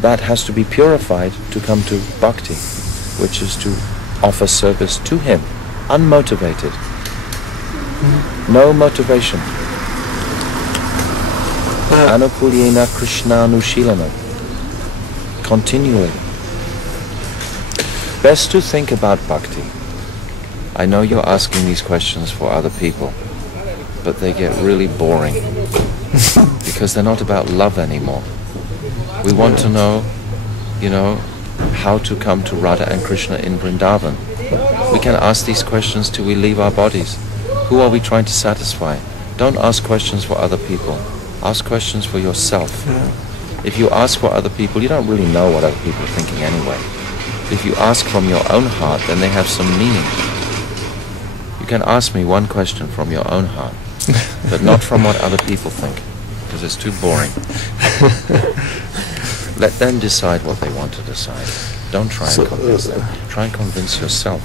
that has to be purified to come to bhakti, which is to offer service to him, unmotivated. No motivation. Anukulyena Krishnanushilanam. Continually. Best to think about bhakti. I know you're asking these questions for other people, but they get really boring because they're not about love anymore. We want to know, how to come to Radha and Krishna in Vrindavan. We can ask these questions till we leave our bodies. Who are we trying to satisfy? Don't ask questions for other people. Ask questions for yourself. If you ask for other people, you don't really know what other people are thinking anyway. If you ask from your own heart, then they have some meaning. You can ask me one question from your own heart, but not from what other people think, because it's too boring. Let them decide what they want to decide. Don't try and convince them. Try and convince yourself,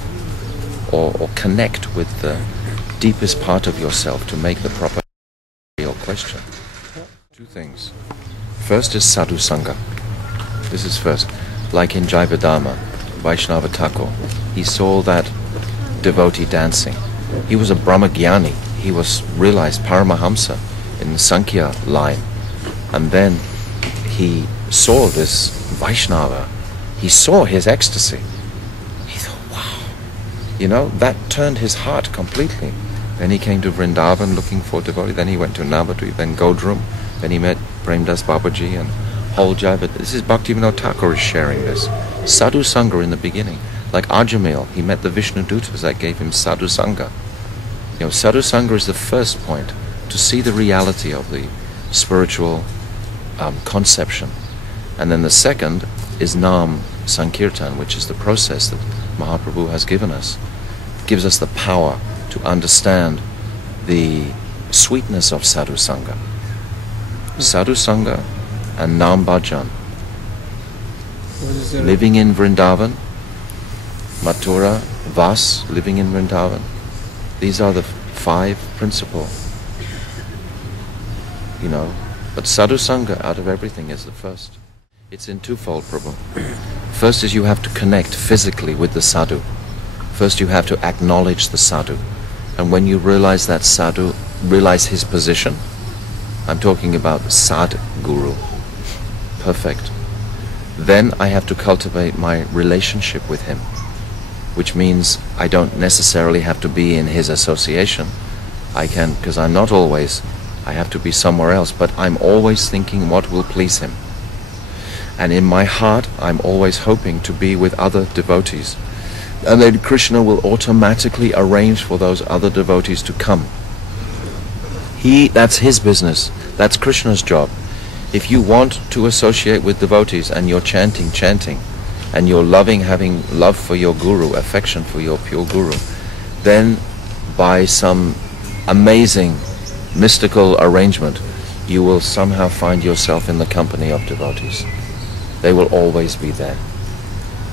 or connect with the deepest part of yourself to make the proper real question. Two things. First is sadhu sangha. This is first. Like in Jayavadama, Vaishnava Thakur, he saw that devotee dancing. He was a Brahmagyani. He was realized Paramahamsa in the Sankhya line. And then he saw this Vaishnava. He saw his ecstasy. He thought, wow. That turned his heart completely. Then he came to Vrindavan looking for devotee. Then he went to Navadvip, then Godrum. Then he met Premdas Babaji and whole Jaiva. This is Bhaktivinoda Thakur is sharing this. Sadhu Sangha in the beginning. Like Ajamil, he met the Vishnu Dutas that gave him Sadhu Sangha. Sadhu Sangha is the first point to see the reality of the spiritual conception. And then the second is Nam Sankirtan, which is the process that Mahaprabhu has given us. It gives us the power to understand the sweetness of Sadhu Sangha. Sadhu Sangha and Nam Bhajan. Living in Vrindavan, Mathura, Vas, living in Vrindavan. These are the 5 principal. But Sadhu Sangha out of everything is the first. It's in twofold, Prabhu. First is you have to connect physically with the sadhu. First you have to acknowledge the sadhu. And when you realize that sadhu, realize his position, I'm talking about Sad Guru. Perfect. Then I have to cultivate my relationship with him, which means I don't necessarily have to be in his association. I can, because I'm not always, I have to be somewhere else, but I'm always thinking what will please him. And in my heart, I'm always hoping to be with other devotees. And then Krishna will automatically arrange for those other devotees to come. That's his business. That's Krishna's job. If you want to associate with devotees and you're chanting, and you're having love for your guru, affection for your pure guru, then by some amazing mystical arrangement, you will somehow find yourself in the company of devotees. They will always be there.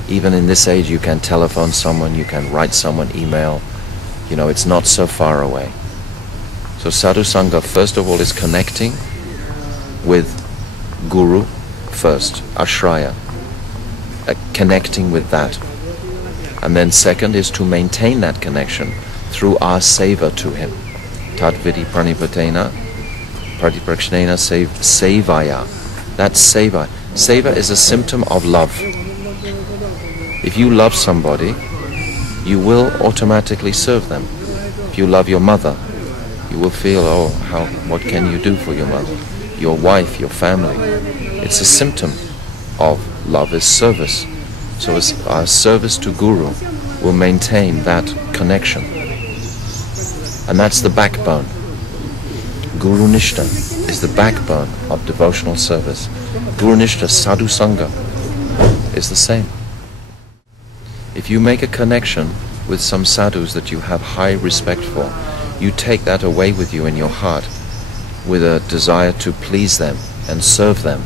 Even in this age, you can telephone someone, you can write someone email. It's not so far away. So Sadhu Sangha, first of all, is connecting with Guru first, Ashraya. Connecting with that. And then second is to maintain that connection through our seva to him. Tadvidi pranipatena, pratiprakšnena sevaya. That's seva. Seva is a symptom of love. If you love somebody, you will automatically serve them. If you love your mother, you will feel, what can you do for your mother? Your wife, your family. It's a symptom of love is service. So our service to Guru will maintain that connection. And that's the backbone. Guru Nishta is the backbone of devotional service. Guru Nishta, Sadhu Sangha is the same. If you make a connection with some sadhus that you have high respect for, you take that away with you in your heart with a desire to please them and serve them.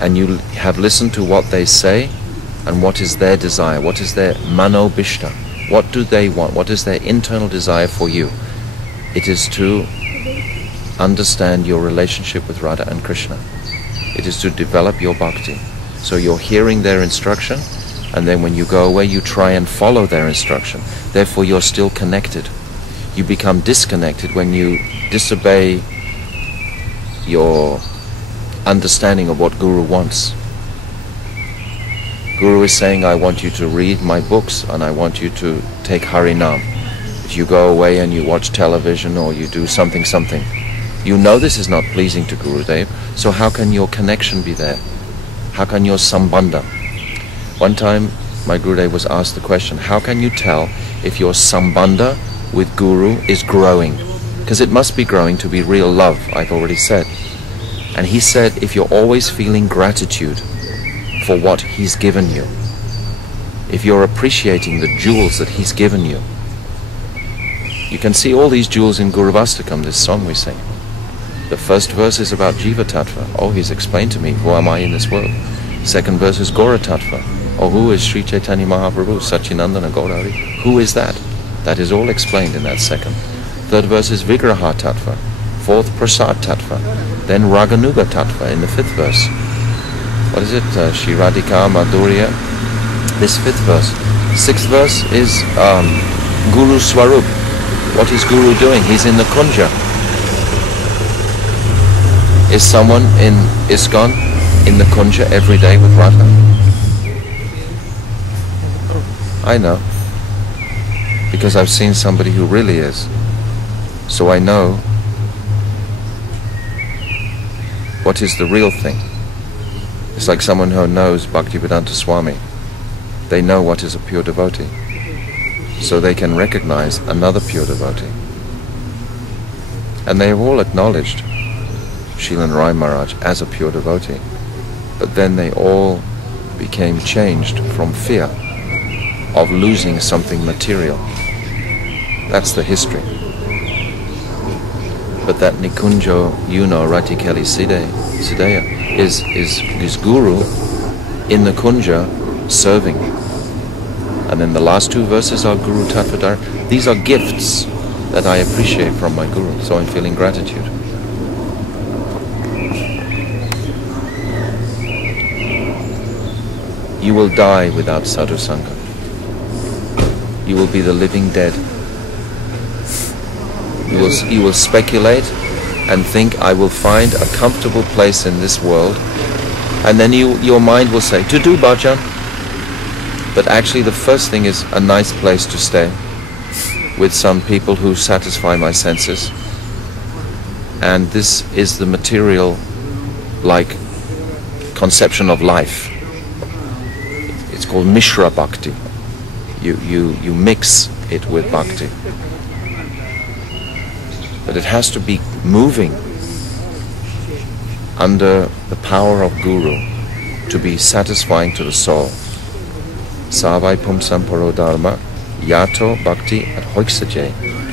And you have listened to what they say and what is their desire, what is their manobishta, what do they want, what is their internal desire for you. It is to understand your relationship with Radha and Krishna. It is to develop your bhakti. So you're hearing their instruction, and then when you go away, you try and follow their instruction. Therefore, you're still connected. You become disconnected when you disobey your understanding of what Guru wants. Guru is saying, I want you to read my books and I want you to take Harinam. If you go away and you watch television or you do something, you know this is not pleasing to Gurudev, so how can your connection be there? How can your sambandha? One time my Gurudev was asked the question, how can you tell if your sambandha with Guru is growing? Because it must be growing to be real love, I've already said. And he said, if you're always feeling gratitude for what he's given you, if you're appreciating the jewels that he's given you, you can see all these jewels in Guru Vastakam, this song we sing. The first verse is about Jiva Tattva. Oh, he's explained to me, who am I in this world? Second verse is Gora Tattva. Oh, who is Sri Chaitanya Mahaprabhu, Sachinandana Gaurari? Who is that? That is all explained in that second. Third verse is Vigraha Tattva. Fourth, Prasad Tattva. Then Raganuga Tattva in the fifth verse. What is it? Shri Radhika Madhurya. This fifth verse. Sixth verse is Guru Swarup. What is Guru doing? He's in the Kunja. Is someone in ISKCON in the Kunja every day with Radha? I know. Because I've seen somebody who really is. So I know what is the real thing. It's like someone who knows Bhaktivedanta Swami. They know what is a pure devotee. So they can recognize another pure devotee. And they have all acknowledged Srila Narayan Maharaj as a pure devotee. But then they all became changed from fear of losing something material. That's the history. But that Nikunjo Yuno Ratikeli Siddhaya is Guru in the Kunja serving. And then the last two verses are Guru Tattvadar. These are gifts that I appreciate from my Guru, so I'm feeling gratitude. You will die without sadhu sangha. You will be the living dead. You will speculate and think, I will find a comfortable place in this world, and then your mind will say, to do bhajan. But actually the first thing is a nice place to stay with some people who satisfy my senses. And this is the material, like, conception of life. It's called Mishra Bhakti. You mix it with Bhakti. But it has to be moving under the power of Guru to be satisfying to the soul. Savai pumsam paro dharma yato bhakti adhoiksaje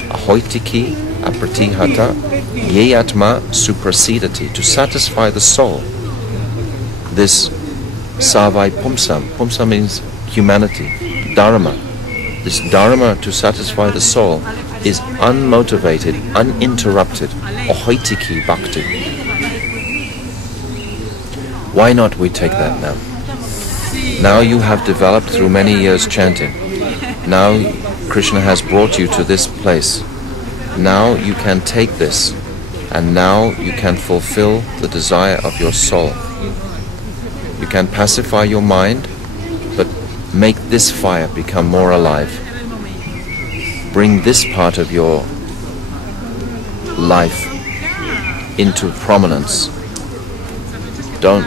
ahoitiki apratihata yeyatma suprasidati. To satisfy the soul, this savai pumsam, pumsam means humanity, dharma, this dharma to satisfy the soul is unmotivated, uninterrupted, ahoitiki bhakti. Why not we take that now? Now you have developed through many years chanting. Now Krishna has brought you to this place. Now you can take this, and now you can fulfill the desire of your soul. You can pacify your mind, but make this fire become more alive. Bring this part of your life into prominence. Don't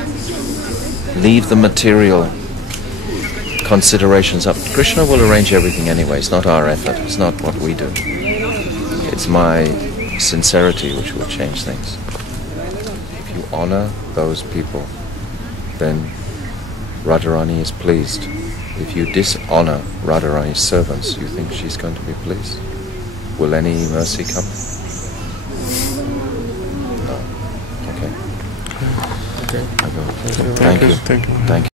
leave the material considerations up. Krishna will arrange everything anyway. It's not our effort. It's not what we do. It's my sincerity which will change things. If you honor those people, then Radharani is pleased. If you dishonor Radharani's servants, you think she's going to be pleased? Will any mercy come? No. Okay. Okay. I go. Thank you. Thank you.